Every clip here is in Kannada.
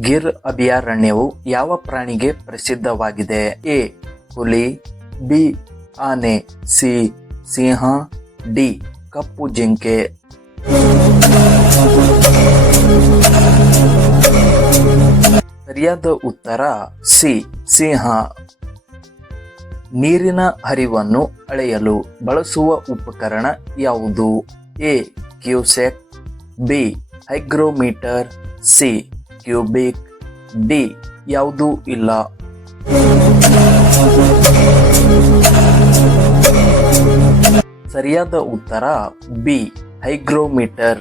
ಗಿರ್ ಅಭಯಾರಣ್ಯವು ಯಾವ ಪ್ರಾಣಿಗೆ ಪ್ರಸಿದ್ಧವಾಗಿದೆ? ಎ. ಹುಲಿ, ಬಿ. ಆನೆ, ಸಿ. ಸಿಂಹ, ಡಿ. ಕಪ್ಪು ಜಿಂಕೆ. ಸರಿಯಾದ ಉತ್ತರ ಸಿ. ಸಿಂಹ. ನೀರಿನ ಹರಿವನ್ನು ಅಳೆಯಲು ಬಳಸುವ ಉಪಕರಣ ಯಾವುದು? A. Cusec, B. Hygrometer, C. Cubic D ಯಾವುದೂ ಇಲ್ಲ. ಸರಿಯಾದ ಉತ್ತರ ಬಿ, ಹೈಗ್ರೋಮೀಟರ್.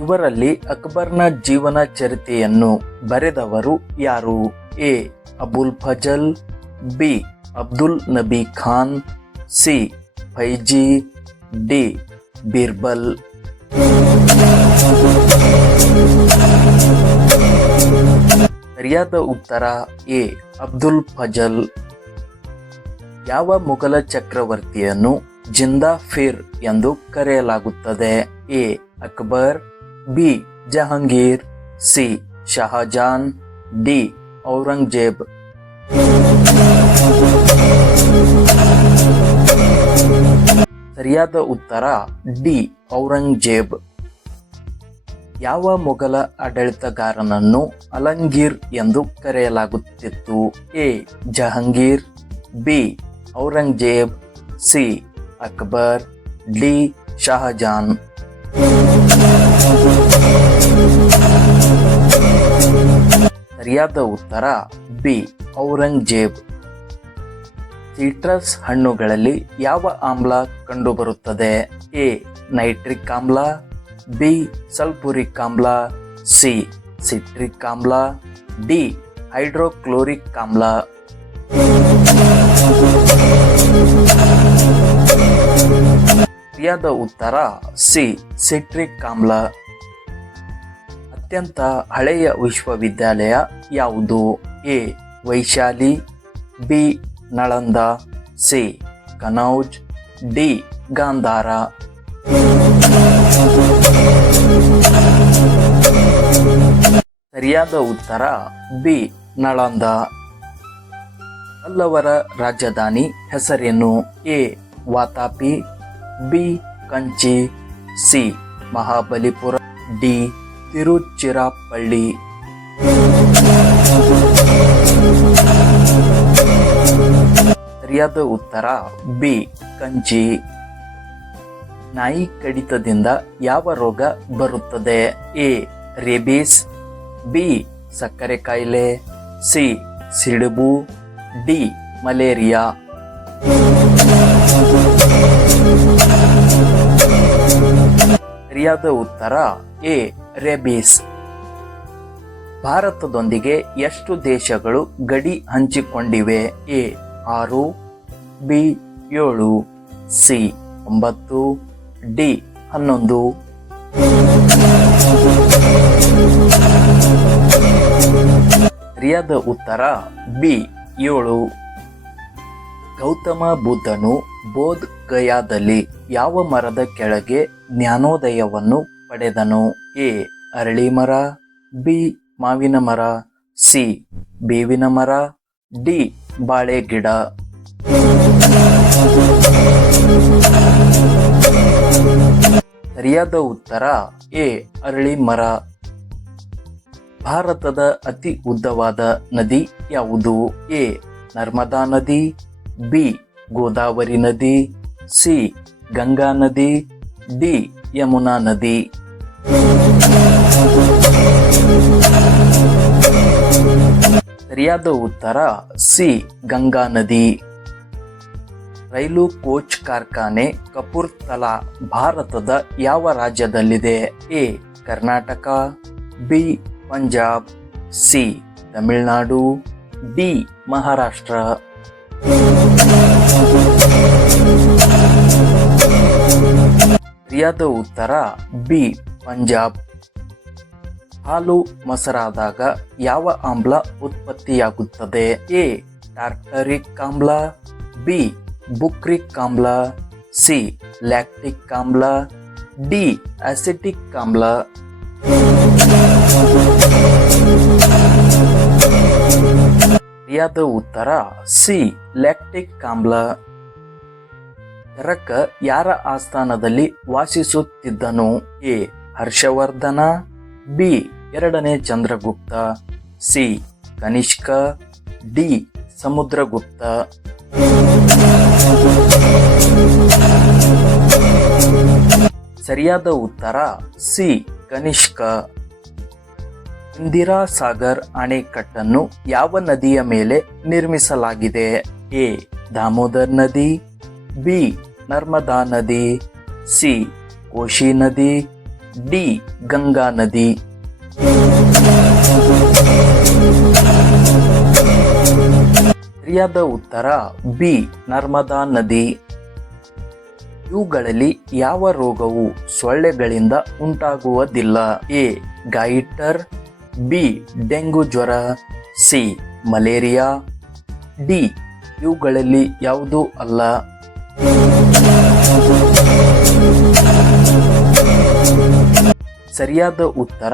ಇವರಲ್ಲಿ ಅಕ್ಬರ್ನ ಜೀವನ ಚರಿತೆಯನ್ನು ಬರೆದವರು ಯಾರು? A, Abul Fazal, B, Abdul Nabi Khan, C, Faizi, D, Birbal. ಸರಿಯಾದ ಉತ್ತರ ಎ, ಅಬ್ದುಲ್ ಫಜಲ್. ಯಾವ ಮೊಘಲ ಚಕ್ರವರ್ತಿಯನ್ನು ಜಿಂದಾ ಫಿರ್ ಎಂದು ಕರೆಯಲಾಗುತ್ತದೆ? A, Akbar. B, Jahangir. C, Shahjahan. D, Aurangzeb. ಸರಿಯಾದ ಉತ್ತರ ಡಿ, ಔರಂಗಜೇಬ್. ಯಾವ ಮೊಘಲ ಆಡಳಿತಗಾರನನ್ನು ಅಲಂಗೀರ್ ಎಂದು ಕರೆಯಲಾಗುತ್ತಿತ್ತು? A. Jahangir, B. Aurangzeb, C. Akbar, D. Shahjahan. ಸರಿಯಾದ ಉತ್ತರ, ಬಿ. ಔರಂಗಜೇಬ್. ಸಿಟ್ರಸ್ ಹಣ್ಣುಗಳಲ್ಲಿ ಯಾವ ಆಮ್ಲ ಕಂಡುಬರುತ್ತದೆ? ಎ. ನೈಟ್ರಿಕ್ ಆಮ್ಲ ಬಿ ಸಲ್ಫುರಿಕ್ ಆಮ್ಲ ಸಿ ಸಿಟ್ರಿಕ್ ಆಮ್ಲ ಡಿ ಹೈಡ್ರೋಕ್ಲೋರಿಕ್ ಆಮ್ಲ ಸರಿಯಾದ ಉತ್ತರ ಸಿ ಸಿಟ್ರಿಕ್ ಆಮ್ಲ ಅತ್ಯಂತ ಹಳೆಯ ವಿಶ್ವವಿದ್ಯಾಲಯ ಯಾವುದು? A. Vaishali, B. Nalanda, C. Kannauj, D. Gandhara. ಸರಿಯಾದ ಉತ್ತರ ಬಿ ನಳಂದ ಪಲ್ಲವರ ರಾಜಧಾನಿ ಹೆಸರೇನು? A, Vatapi. B, Kanchi. C, Mahabalipura. D, Tiruchirappalli. ಸರಿಯಾದ ಉತ್ತರ ಬಿ, ಕಂಚಿ. ನಾಯಿ ಕಡಿತದಿಂದ ಯಾವ ರೋಗ ಬರುತ್ತದೆ? ಎ, ರೇಬೀಸ್, ಬಿ, ಸಕ್ಕರೆ ಕಾಯಿಲೆ, ಸಿ, ಸಿಡುಬು, ಡಿ, ಮಲೇರಿಯಾ. ಸರಿಯಾದ ಉತ್ತರ, ಎ, ರೇಬೀಸ್. ಭಾರತದೊಂದಿಗೆ ಎಷ್ಟು ದೇಶಗಳು ಗಡಿ ಹಂಚಿಕೊಂಡಿವೆ? ಎ, ಆರು, ಬಿ, ಏಳು, ಸಿ, ಒಂಬತ್ತು ಡಿ ಹನ್ನೊಂದು. ರಿಯಾದ ಉತ್ತರ ಬಿ ಏಳು. ಗೌತಮ ಬುದ್ಧನು ಬೋಧ್ ಗಯಾದಲ್ಲಿ ಯಾವ ಮರದ ಕೆಳಗೆ ಜ್ಞಾನೋದಯವನ್ನು ಪಡೆದನು? ಎ ಅರಳಿ ಮರ, ಬಿ ಮಾವಿನ ಮರ, ಸಿ ಬೇವಿನ ಮರ, ಡಿ ಬಾಳೆ ಗಿಡ ಸರಿಯಾದ ಉತ್ತರ, ಎ, ಅರಳಿ ಮರ. ಭಾರತದ ಅತಿ ಉದ್ದವಾದ ನದಿ ಯಾವುದು? ಎ, ನರ್ಮದಾ ನದಿ, ಬಿ, ಗೋದಾವರಿ ನದಿ, ಸಿ, ಗಂಗಾ ನದಿ, ಡಿ, ಯಮುನಾ ನದಿ. ಸರಿಯಾದ ಉತ್ತರ, ಸಿ, ಗಂಗಾ ನದಿ. ರೈಲು ಕೋಚ್ ಕಾರ್ಖಾನೆ ಕಪೂರ್ತಲಾ ಭಾರತದ ಯಾವ ರಾಜ್ಯದಲ್ಲಿದೆ? A, Karnataka, B, Punjab, C, Tamil Nadu, D, Maharashtra. ಸರಿಯಾದ ಉತ್ತರ, ಬಿ, ಪಂಜಾಬ್. ಹಾಲು ಮೊಸರಾದಾಗ ಯಾವ ಆಮ್ಲ ಉತ್ಪತ್ತಿಯಾಗುತ್ತದೆ? ಎ ಟಾರ್ಟರಿಕ್ ಆಮ್ಲ ಬಿ ಬುಕ್ರಿಕ್ ಆಮ್ಲ ಸಿ, ಲ್ಯಾಕ್ಟಿಕ್ ಆಮ್ಲ ಡಿ, ಅಸೆಟಿಕ್ ಆಮ್ಲ ಸರಿಯಾದ ಉತ್ತರ, ಸಿ, ಲ್ಯಾಕ್ಟಿಕ್ ಆಮ್ಲ ಚರಕ ಯಾರ ಆಸ್ಥಾನದಲ್ಲಿ ವಾಸಿಸುತ್ತಿದ್ದನು? ಎ, ಹರ್ಷವರ್ಧನ, ಬಿ, ಎರಡನೇ ಚಂದ್ರಗುಪ್ತ, ಸಿ, ಕನಿಷ್ಕ, ಡಿ, ಸಮುದ್ರಗುಪ್ತ. ಸರಿಯಾದ ಉತ್ತರ ಸಿ, ಕನಿಷ್ಕ. ಇಂದಿರಾ ಸಾಗರ್ ಅಣೆಕಟ್ಟನ್ನು ಯಾವ ನದಿಯ ಮೇಲೆ ನಿರ್ಮಿಸಲಾಗಿದೆ? ಎ, ದಾಮೋದರ್ ನದಿ, ಬಿ, ನರ್ಮದಾ ನದಿ, ಸಿ, ಕೋಶಿ ನದಿ, ಡಿ, ಗಂಗಾ ನದಿ. ಸರಿಯಾದ ಉತ್ತರ ಬಿ, ನರ್ಮದಾ ನದಿ. ಇವುಗಳಲ್ಲಿ ಯಾವ ರೋಗವು ಸೊಳ್ಳೆಗಳಿಂದ ಉಂಟಾಗುವುದಿಲ್ಲ? ಎ ಗೈಟರ್ ಬಿ, ಡೆಂಗು ಜ್ವರ. C, malaria. ಡಿ, ಇವುಗಳಲ್ಲಿ ಯಾವುದೂ ಅಲ್ಲ. ಸರಿಯಾದ ಉತ್ತರ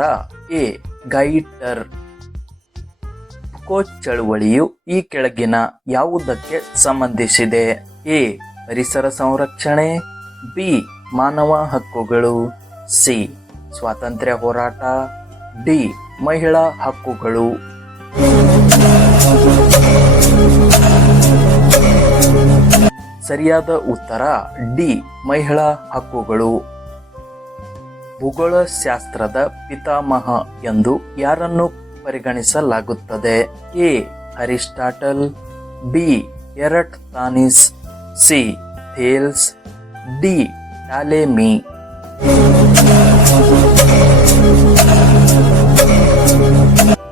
ಎ ಗೈಟರ್ ಕೋಚ್ ಚಳುವಳಿಯು ಈ ಕೆಳಗಿನ ಯಾವುದಕ್ಕೆ ಸಂಬಂಧಿಸಿದೆ? ಎ. ಪರಿಸರ ಸಂರಕ್ಷಣೆ. ಬಿ. ಮಾನವ ಹಕ್ಕುಗಳು. ಸಿ. ಸ್ವಾತಂತ್ರ್ಯ ಹೋರಾಟ. ಡಿ. ಮಹಿಳಾ ಹಕ್ಕುಗಳು. ಸರಿಯಾದ ಉತ್ತರ, ಡಿ. ಮಹಿಳಾ ಹಕ್ಕುಗಳು. ಭೂಗೋಳಶಾಸ್ತ್ರದ ಪಿತಾಮಹ ಎಂದು ಯಾರನ್ನು ಪರಿಗಣಿಸಲಾಗುತ್ತದೆ. A. Aristotle, B. Eratosthenes C. Thales, D. Ptolemy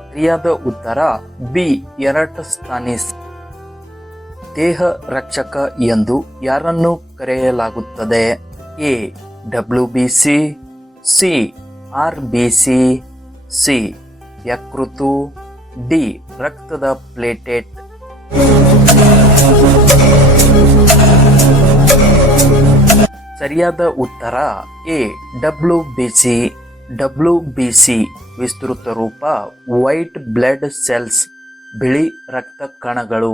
ಸರಿಯಾದ ಉತ್ತರ, ಬಿ. ಎರಟ್ ಸ್ಥಾನಿಸ್ ದೇಹ ರಕ್ಷಕ ಎಂದು ಯಾರನ್ನು ಕರೆಯಲಾಗುತ್ತದೆ? A. W B C C. R B C C. ಯಕೃತು D, ರಕ್ತದ ಪ್ಲೇಟೆಟ್ ಸರಿಯಾದ ಉತ್ತರ A, W B C. W B C ವಿಸ್ತೃತ ರೂಪ ವೈಟ್ ಬ್ಲಡ್ ಸೆಲ್ಸ್, ಬಿಳಿ ರಕ್ತ ಕಣಗಳು.